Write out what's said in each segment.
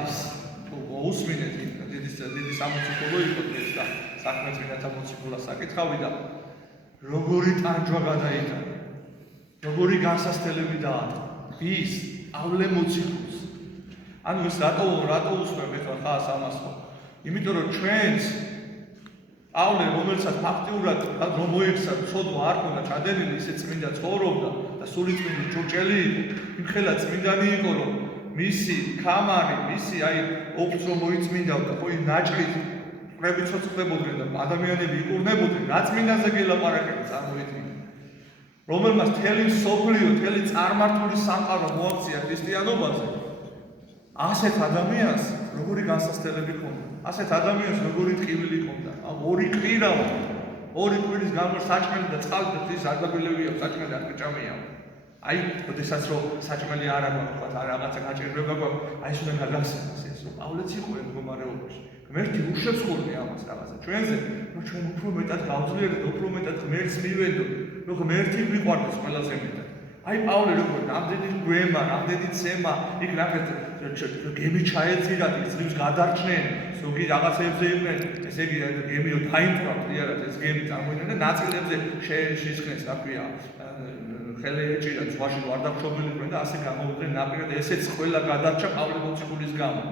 უსმინეთ დიდი სამოციქულო იყო ეს და საქმეც ვინათა მოციქულა საკითხავი და როგორი ტანჯვა გადაიტანა, როგორი განსასწრებელი დაატყო ის პავლე მოციქულს. ანუ ეს რატო უსმენ ხა ხას ამას ხო? იმიტომ რომ ჩვენც პავლე რომელსაც ფაქტიურად რომ მოიქცა ცოდვა არ ქონდა ჩადენილი ისე წმინდა ცხოვრობდა და სული წმინდა ჭურჭელი იყო, იმხელა წმინდანი იყო რომ მისი კამარი, მისი აი ოფს რომ მოიწმინდავდა, ხო იმ ნაჭრით ყრები ცოცხლებოდნენ და ადამიანები იყურნებოდნენ, რა წმინდანზე გელაპარაკებთ წარმოიდგინეთ. რომელმაც მთელი სოფლიო, მთელი წარმართული სამყარო მოაქცია ქრისტიანობაზე. ასეთ ადამიანს როგორი განსასწრებელი ჰქონდა, ასეთ ადამიანს როგორი ტკივილი ჰქონდა. ორი კვირავა, ორი კვირის გამო საჭმელი და წყალი ის არ დაგვილევია, საჭმელი არ გეჭამია. აი, ოდესაც რომ საჭმელი არ აქვს, თქვა რაღაცა გაჭირვება გვაქვს, აი ეს უნდა გადაგხსნას ეს, რომ პავლეც იყო იმ მდგომარეობაში. ღმერთი უშვებს ხოლმე ამას რაღაცა ჩვენზე, რომ ჩვენ უფრო მეტად გავძლიერდეთ, უფრო მეტად ღმერთს მივედოთ, რომ ღმერთი მიყვარდეს ყველაზე მეტად. აი პავლე როგორ რამდენი გვემა, რამდენი ცემა, იქ რაღაც გემი ჩაეწირათ, ძლივს გადარჩნენ, ზოგი რაღაცებზე იყვნენ, ესე იგი გემიო დაიმტვრა ფლიარად ეს გემი წარმოიდგინე და ნაწილებზე შეისხნეს, რა ქვია, ხელი ეჭირა ზღვაში ვარ დაგშობილიყვნენ და ასე გამოვიდნენ ნაპირად, ესეც ყველა გადარჩა პავლე მოციქულის გამო.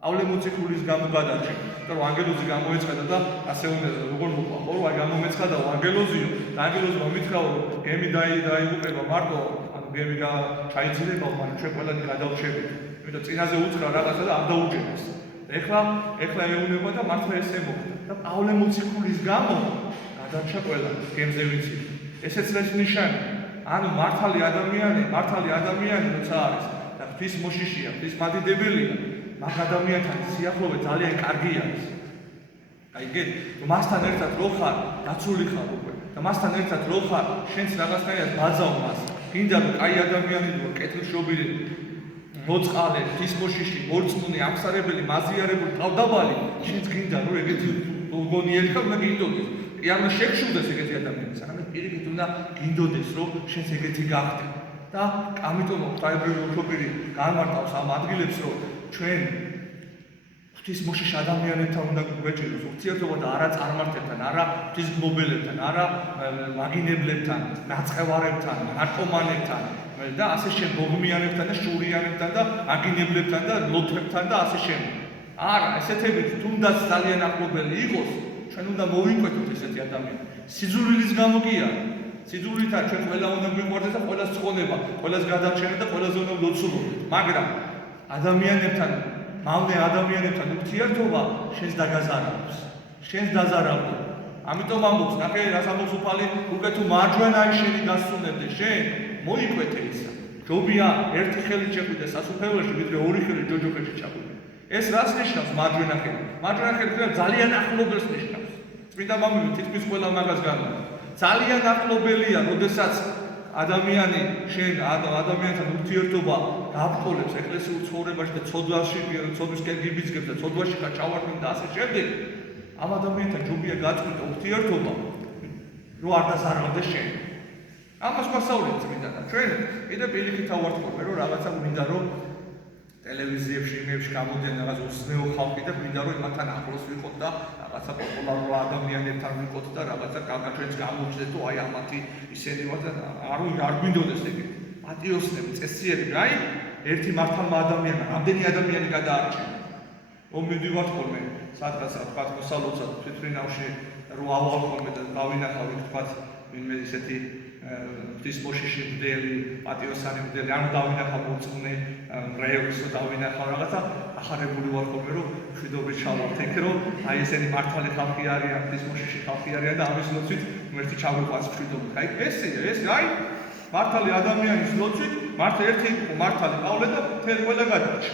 პავლე მოციქულის გამო გადარჩა, იმიტომ რომ ანგელოზი გამოეცხადა და ასე უნდა როგორ მოყვა, ხო, აი გამომეცხადა ანგელოზიო, და ანგელოზი მომითქაო რომ გემი დაიღუპება მარტო, ანუ გემი ჩაიძირება, მაგრამ ჩვენ ყველანი გადავრჩებით. იმიტომ წინაზე უთხრა რაღაცა და არ დაუჯერეს. ეხლა ეუნება და მართლა ესე მოხდა. და პავლე მოციქულის გამო გადარჩა ყველა გემზე ვიცი. ესეც ეს ნიშანი. ანუ მართალი ადამიანი როცა არის და ღვთის მოშიშია, ღვთის მადიდებელია, მაგ ადამიანთან სიახლოვე ძალიან კარგი არის. აი გეთ, მასთან ერთად რო ხარ, დაცული ხარ უკვე და მასთან ერთად რო ხარ, შენც რაღაცნაირად ბაძავ მას. გინდა რომ კაი ადამიანი ვარ, კეთილშობილი, მოწყალე, ღვთის მოშიში, მორწმუნე, ამსარებელი, მაზიარებული, თავდაბალი, შენც გინდა რომ ეგეთი გონიერი ხარ, უნდა გინდოდეს. კი არ უნდა შეგშურდეს ეგეთი ადამიანი, სანამ პირიქით უნდა გინდოდეს რომ შენც ეგეთი გახდე. და ამიტომ ღვთაებრივი უშვებირი განმარტავს ამ ადგილებს რომ ჩვენ ღვთის მოშიშ ადამიანებთან უნდა გვეჭიროს ურთიერთობა და არა წარმართებთან, არა ღვთისმგლობელებთან, არა მაგინებლებთან, ნაწყევარებთან, ნარკომანებთან და ასე შემდეგ, გოგმიანებთან და შურიანებთან და მაგინებლებთან და ლოთებთან და ასე შემდეგ. არა, ესეთები თუნდაც ძალიან ახლობელი იყოს, ჩვენ უნდა მოვიკვეთოთ ესეთი ადამიანი. სიძულვილის გამო კი არა. სიძულვილით ჩვენ ყველა უნდა გვიყვარდეს და ყველას წონება, ყველას გადარჩენა და ყველაზე უნდა ლოცულობდეთ. მაგრამ ადამიანებთან, მავნე ადამიანებთან ურთიერთობა შენს დაგაზარალებს. შენს დაზარალდა. ამიტომ ამბობს, ნახე, რას ამბობს უფალი, უკვე თუ მარჯვენა შენი გასწუნებდე შენ, მოიკვეთე ისა. ჯობია ერთი ხელი შეგვიდე სასუფეველში, ვიდრე ორი ხელი ჯოჯოხეთში ჩაგვიდე. ეს რას ნიშნავს მარჯვენა ხელი? მარჯვენა ხელი ძალიან ახლობელს ნიშნავს. წმინდა მამები თითქმის ყველა მაგას განმარტავს. ძალიან ახლობელია, როდესაც ადამიანი შენ ადამიანთან ურთიერთობა გაბრკოლებს ეკლესიურ ცხოვრებაში და ცოდვის კერგიბიძგებს და ცოდვაში ჩავარდნენ და ასე შემდეგ. ამ ადამიანთან ჯობია გაწყვიტა ურთიერთობა, რომ არ დაზარალდეს შენ. ამას გვასწავლეთ წმინდა და ჩვენ კიდე პირიქით ავართმობ, რომ რაღაცა მინდა რომ ტელევიზიებში, იმებში გამოდიან რაღაც უცნაო ხალხი და მინდა რომ იმათთან ახლოს ვიყოთ და რაღაცა პოპულარულ ადამიანებთან ვიყოთ და რაღაცა კალკაჩენს გამოჩნდეთ, თუ აი ამათი ისინი ვარ და არ გვინდოდეს ეგეთი. პატიოსნები, წესიერი, აი ერთი მართალმა ადამიანმა, რამდენი ადამიანი გადაარჩენა. რომ მივდივართ ხოლმე, სადღაცა თქვა მოსალოცად თვითფრინავში რო ავალ ხოლმე და დავინახავ იქ თქვა ვინმე ისეთი ღვთის მოშიში მდელი, პატიოსანი მდელი, ანუ დავინახავ მოწმუნე რეებს დავინახავ რაღაცა ახარებული ვარ ხოლმე რომ მშვიდობით ჩავალთ ეგ რომ აი ესენი მართალი ხალხი არიან, ღვთის მოშიში ხალხი არიან და ამის ლოცვით ღმერთი ჩაგვიყვანს მშვიდობით. აი ეს აი მართალი ადამიანის ლოცვით მართლა ერთი იყო მართალი პავლე და თელ ყველა გადარჩა.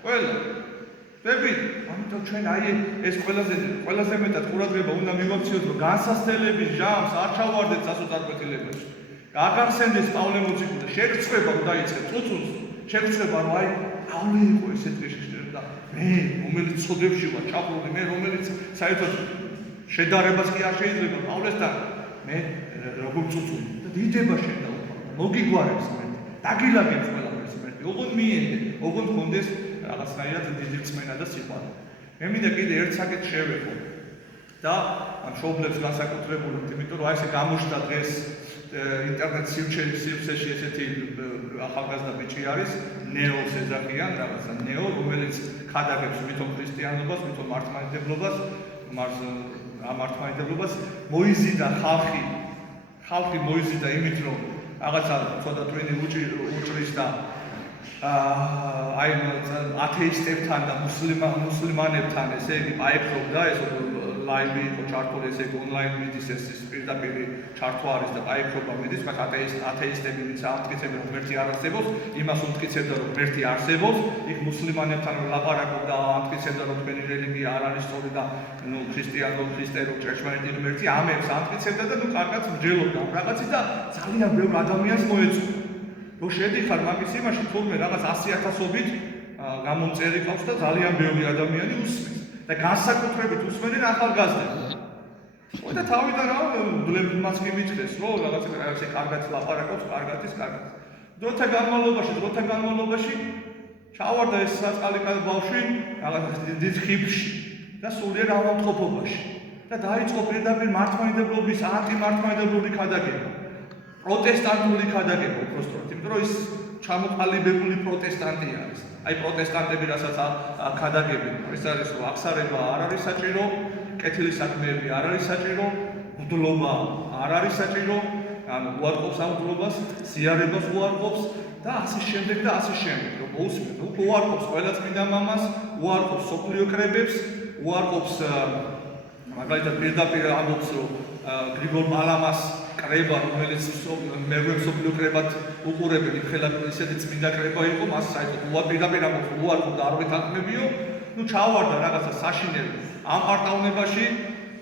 ყველა დებით, ამიტომ ჩვენ აი ეს ყველაზე მეტად ყურადღება უნდა მივაქციოთ რომ განსასწრების ჟამს არ ჩავარდეთ სასოწარკვეთილებაში. გაგახსენდეს პავლე მოციქული, შეგწება უნდა იწყებს წუწუნს, შეგწება რომ აი პავლე იყო ესეთ რეჟისორი და მე რომელიც ცოდებში ვარ ჩაფრული, მე რომელიც საერთოდ შედარებას კი არ შეიძლება პავლესთან, მე როგორ წუწუნი და დიდება შენ და უფალო, მოგიგვარებს მე, დაგილაგებს ყველაფერს მე, ოღონდ მიენდე, ოღონდ გქონდეს რაღაცნაირად დიდი რწმენა და სიყვარული. მე მინდა კიდე ერთ საკითხს შევეხო და მშობლებს განსაკუთრებულად, იმიტომ რომ აი ესე გამოჩნდა დღეს ინტერნეტ სივრცეში ესეთი ახალგაზრდა ბიჭი არის, ნეოს ეძახიან, რაღაცა ნეო, რომელიც ქადაგებს ვითომ ქრისტიანობას, ვითომ მართლმადიდებლობას, მოიზიდა ხალხი მოიზიდა იმით, რომ რაღაცა ცოტა twini უჭრის და აი ათეისტებთან და მუსლიმანებთან ესე იგი აეფრობდა ეს ლაივი იყო ჩართული ესე იგი ონლაინ მიდის ეს პირდაპირ ჩართვა არის და აეფრობა მიდის, բայց ათეისტები ვინც ამტკიცებენ რომ ღმერთი არ არსებობს, იმას უმტკიცებდა რომ ღმერთი არსებობს, იქ მუსლიმანებთან ლაპარაკობდა, ამტკიცებდა რომ თქვენი რელიგია არ არის სწორი და ნუ ქრისტე რომ ჭეშმარიტი ღმერთი ამებს ამტკიცებდა და ნუ კარგად მსჯელობდა ამ რაღაცით და ძალიან ბევრ ადამიანს მოეწონა. რომ შედიხარ მაგის იმაში თურმე რაღაც 100,000-ობით გამომწერი ყავს და ძალიან ბევრი ადამიანი უსმენს და განსაკუთრებით usmenen ახალგაზრდებს. და თავიდან რა დლებმაც კი მითხრეს, რომ რაღაც ესე კარგად ლაპარაკობს, კარგად. დროთა განმავლობაში ჩავარდა ეს საწყალიკად ბავშვი რაღაც დიდ ხიფში და სულიერ ავადმყოფობაში და დაიწყო პირდაპირ მართლმადიდებლობის ანტიმართლმადიდებლური ქადაგება. პროტესტანტული ქადაგება უბრალოდ, იმიტომ რომ ის ჩამოყალიბებული პროტესტანტი არის. აი პროტესტანტები რასაც ქადაგებენ, ეს არის რომ აღსარება არ არის საჭირო, კეთილი საქმეები არ არის საჭირო, მდლობა არ არის საჭირო, ანუ უარყოფს ამ მდლობას, ზიარებას უარყოფს და ასე შემდეგ. რომ მოусმენ, უარყოფს ყველა წმინდა მამას, უარყოფს სოფლიო კრებებს, უარყოფს მაგალითად პირდაპირ ამბობს რომ გრიგოლ მალამას კრება, რომელიც მერვე სოფლიო კრებად უყურებენ, იმხელა ისეთი წმინდა კრება იყო, მას საერთოდ პირდაპირ ამბობს უარყოფდა არ ვეთანხმებიო, ნუ ჩავარდა რაღაცა საშინელი ამ პარტავნებაში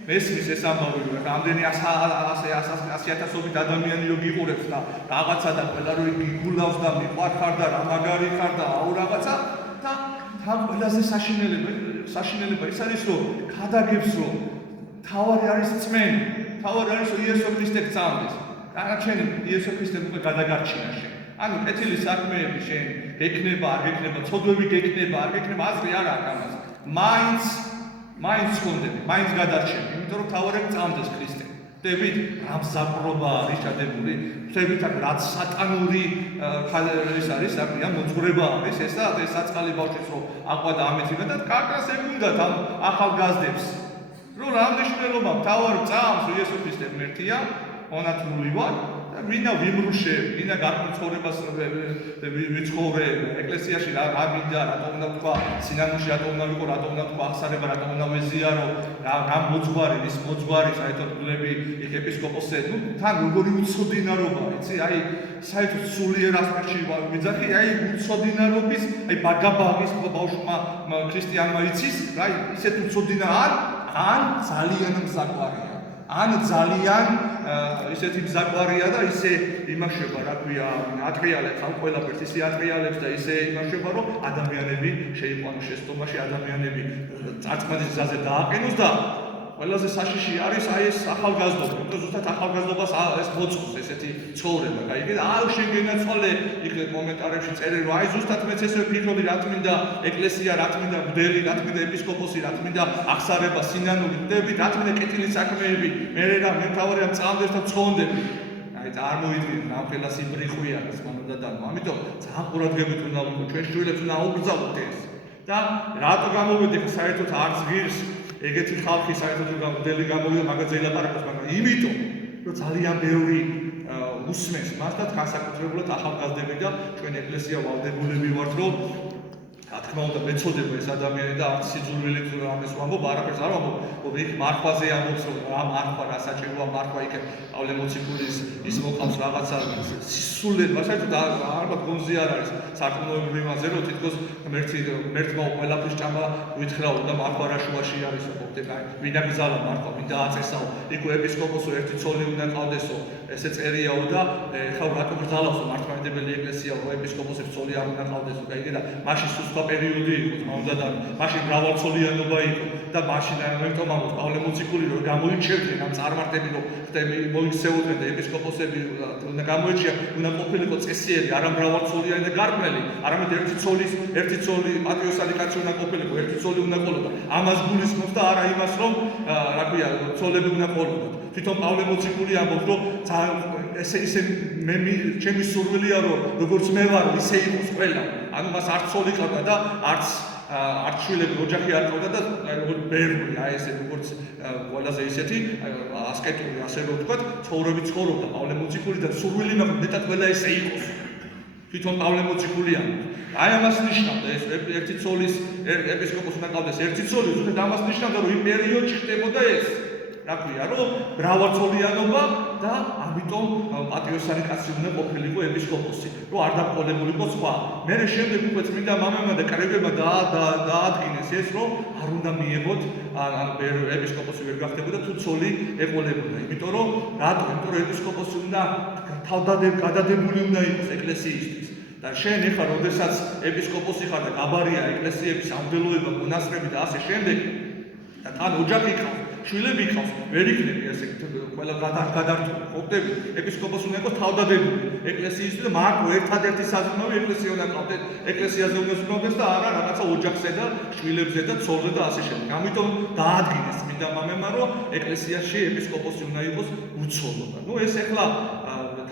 მესმის ეს ამბავი რომ რამდენი 100,000-ობით ადამიანიო გიყურებს და რაღაცა და ყველა რო გიგულავს და მიყვარხარ და რა მაგარი ხარ და აუ რაღაცა და თან ყველაზე საშინელება ის არის რომ ქადაგებს რომ თავარი არის წმენი, თავარი არის რომ იესო ქრისტე გწამდეს. დანარჩენი იესო ქრისტემ უკვე გადაგარჩინა შენ. ანუ კეთილი საქმეები შენ გექნება, არ გექნება, ცოდვები გექნება, არ გექნება, აზრი არ აქვს ამას. მაინც ხონდები, მაინც გადარჩენი, იმიტომ რომ თავარი გწამდეს ქრისტე. ხვდებით, რა მზაპრობა არის ჩადებული, ხვდებით რა სატანური ის არის, საქმეა მოძღვრება არის ეს და ეს საწყალი ბავშვის რომ აყვადა ამეთინა და კარგას ეგუნდათ ამ ახალგაზრდებს. რომ რა მნიშვნელობა თავარ წამს იესო ქრისტე ღმერთია, მონათმული ვარ და მინდა ვიმრუშე, მინდა გარკვეულებას ვიცხოვრე ეკლესიაში რა მინდა, რატომ უნდა თქვა სინანულში, რატომ უნდა ვიყო, რატომ უნდა თქვა აღსარება, რატომ უნდა ვეზიარო, რა მოძღვარი, ის მოძღვარი საერთოდ გლები იქ ეპისკოპოსზე, ნუ თან როგორი უცოდინარობა, იცი, აი საერთოდ სულიერ ასპექტში ვიძახი, აი უცოდინარობის, აი ბაგაბაღის ბავშვმა ქრისტიანმა იცის, აი ისეთ უცოდინა ან ძალიან მზაკვარია. ან ძალიან ისეთი მზაკვარია და ისე იმაშება, რა ქვია, ატრიალებს, ან ყველაფერს ისე ატრიალებს და ისე იმაშება, რომ ადამიანები შეიყვანოს შეცდომაში, ადამიანები წარწმენის გზაზე დააყენოს და ყველაზე საშიში არის აი ეს ახალგაზრდობა, იმიტომ ზუსტად ახალგაზრდობას ეს მოწყობს ესეთი ცხოვრება, გაიგე და არ შეგენაცვალე იქ კომენტარებში წერე რომ აი ზუსტად მეც ესე ვფიქრობდი რა თმინდა ეკლესია, რა თმინდა მღვდელი, რა თმინდა ეპისკოპოსი, რა თმინდა აღსარება, სინანული, ხვდები, რა თმინდა კეთილი საქმეები, მე თავარია მწამდეს და ცხონდები. აი წარმოიდგინე რა ყველა სიბრიხვი არის მანდა და ამიტომ ძალიან ყურადღებით უნდა ვიყო, ჩვენ შვილებს უნდა აუგზავნოთ ეს. და რატო გამოვედი საერთოდ არც ღირს ეგეთი ხალხი საერთოდ მღვდელი გამოვიდა მაგაზე ელაპარაკოს, მაგრამ იმიტომ რომ ძალიან ბევრი უსმენს მას და განსაკუთრებულად ახალგაზრდები და ჩვენ ეკლესია ვალდებულები ვართ რომ რა თქმა უნდა მეწოდება ეს ადამიანი და არც სიძულვილით ამას ვამბობ, არაფერს არ ვამბობ, რომ იქ მარხვაზე ამბობს რომ რა მარხვა, რა საჭიროა მარხვა იქ პავლემოციკულის ის მოყავს რაღაცა სისულელმა, საერთოდ ალბათ გონზე არ არის საკმაოდ იმაზე რომ თითქოს ღმერთმა ყველაფრის ჭამა ვითხრაო და მარხვა რაშუაში არის ყოფდე, ვინ აკრძალა მარხვა, ვინ დააწესაო, იქ ეპისკოპოსო ერთი ცოლი უნდა ყავდესო, ესე წერიაო და ხა რატომ გრძალავსო მართლმადიდებელი ეკლესია, რომ ეპისკოპოსებს ცოლი არ უნდა ყავდესო, გაიგე და მაშინ სულ სხვა სხვადასხვა პერიოდი იყო, თუნდაც მაშინ მრავალწლიანობა იყო და მაშინ ამიტომ ამბობს პავლე მოციქული რომ გამოიჩერდნენ ამ წარმართები რომ ხტები მოიქცეოდნენ და ეპისკოპოსები უნდა გამოიჩია უნდა ყოფილიყო წესიერი არა მრავალწლიანი და გარკვეული არამედ ერთი ცოლი პატრიოტული კაცი უნდა ყოფილიყო ერთი ცოლი უნდა ყოლოდა ამას გულისხმობს და არა იმას რომ რა ქვია ცოლები უნდა ყოლოდა თვითონ პავლე მოციქული ამბობს რომ ესე მე ჩემი სურვილია რომ როგორც მე ვარ ისე იყოს ყველა ანუ მას არც ცოლი ყავდა და არც არჩილები ოჯახი არ ყავდა და როგორც ბერნი აი ესე როგორც ყველაზე ისეთი ასკეტური ასე რომ ვთქვათ ცხოვრები ცხოვრობდა პავლე მოციქული და სურვილი მაქვს მეტად ყველა ესე იყოს თვითონ პავლე მოციქული აი ამას ნიშნავდა ეს ერთი ცოლის ეპისკოპოსი უნდა ყავდეს ერთი ცოლი ზუსტად ამას ნიშნავდა რომ იმ პერიოდში ხდებოდა ეს რა ქვია რომ მრავალწლიანობა და ამიტომ პატრიოტული კაცი უნდა ყოფილიყო ეპისკოპოსი რომ არ დაყოლებულიყო სხვა მე შემდეგ უკვე წმინდა მამებმა და კრებებმა დაადგინეს ეს რომ არ უნდა მიიღოთ ან ეპისკოპოსი ვერ გახდებოდა თუ ცოლი ეყოლებოდა იმიტომ რომ რატო იმიტომ რომ ეპისკოპოსი უნდა გადადებული უნდა იყოს ეკლესიისთვის და შენ ეხლა როდესაც ეპისკოპოსი ხარ და გაბარია ეკლესიების ამდელოება მონასტრები და ასე შემდეგ და თან ოჯახი ხარ შვილები ხავს, ვერ იქნები ასე ყველა გადართული. ყოფდები, ეპისკოპოსი უნდა იყოს თავდადებული ეკლესიისთვის და მარტო ერთადერთი საზრუნავი ეკლესია უნდა ყავდეს, ეკლესიაზე უნდა ზრუნავდეს და არა რაღაცა ოჯახზე და შვილებზე და ცოლზე და ასე შემდეგ. ამიტომ დაადგინეს წმინდა მამებმა, რომ ეკლესიაში ეპისკოპოსი უნდა იყოს უცოლო. ნუ ეს ეხლა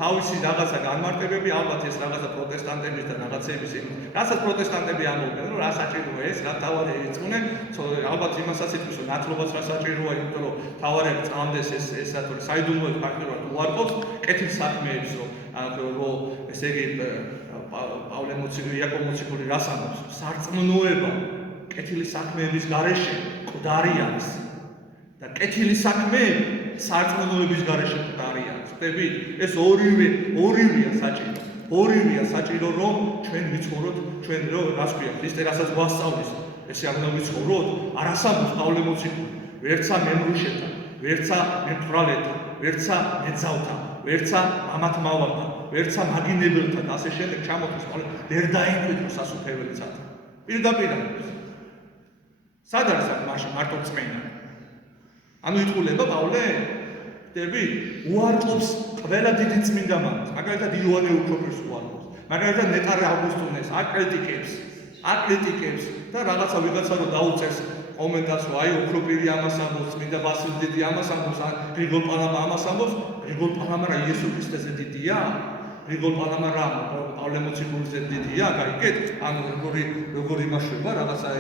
თავისი რაღაცა განმარტებები ალბათ ეს რაღაცა პროტესტანტების და რაღაცების რასაც პროტესტანტები ამბობენ რომ რა საჭიროა ეს რა თავარი ეწუნენ ალბათ იმასაც იტყვის რომ ნათლობას რა საჭიროა იმიტომ რომ თავარები წამდეს ეს რატომ საიდუმლოებს ფაქტობრივად უარყოფს კეთილ საქმეებს რომ ესე იგი პავლე მოციქული იაკობ მოციქული რას ამბობს სარწმუნოება კეთილი საქმეების გარეშე მკვდარი არის და კეთილი საქმეები სარწმუნოების გარეშე მკვდარი არის ეს ორივეა საჭირო რომ ჩვენ ვიცხოვროთ ჩვენ რომ რას ქვია ქრისტე რასაც გვასწავლის ესე არ უნდა ვიცხოვროთ არასამოს პავლე მოციქული ვერცა მემრუშეთა ვერცა მემთვრალეთა ვერცა მეძავთა ვერცა მამათმავართა ვერცა მაგინებელთა და ასე შემდეგ ჩამოთვლის ვერ დაიმკვიდრო სასუფეველი ცათა პირდაპირ სად არის აქ მარტო წმენა ანუ იტყულება პავლე ხდები უარყოფს ყველა დიდი წმინდა მამას მაგალითად იოანე უფროსს უარყოფს მაგალითად ნეტარ ავგუსტინეს აკრიტიკებს და რაღაცა ვიღაცა რომ დაუწერს კომენტარს რომ აი უფრო პირი ამას ამბობს წმინდა ბასილ დიდი ამას ამბობს ან გრიგოლ პალამა ამას ამბობს გრიგოლ პალამა რა იესო ქრისტეზე დიდია გრიგოლ პალამა რა პავლე მოციქულიზე დიდია გაიგეთ ანუ როგორი იმაშვება რაღაცა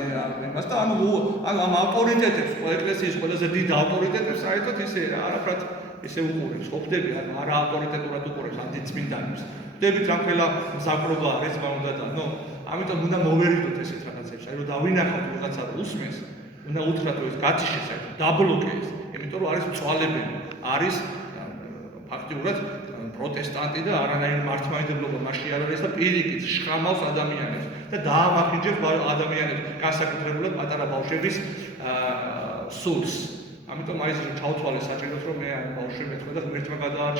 იმას და ანუ ამ ავტორიტეტებს ეკლესიის ყველაზე დიდ ავტორიტეტებს საერთოდ ისე არაფრად ესე უყურებს ყოფდები ანუ არა ავტორიტეტურად უყურებს ამ დიდ წმინდანებს ხდებით რამხელა მზაკრობა არის უნდა და ნო ამიტომ უნდა მოვერიდოთ ესეთ რაღაცებს აი რომ დავინახოთ რაღაცა უსმენს უნდა უთხრათ რომ ეს გათიშეს აი დაბლოკეს იმიტომ რომ არის მწვალებელი არის ფაქტიურად პროტესტანტი და არანაირი მართლმადიდებლობა მასში არ არის და პირიქით შხამავს ადამიანებს და დაამახინჯებს ადამიანებს განსაკუთრებულად პატარა ბავშვების სულს ამიტომ აი ეს ჩავთვალე საჭიროდ რომ მე ამ ბავშვებს ეთქვა და ღმერთმა გადაარჩინა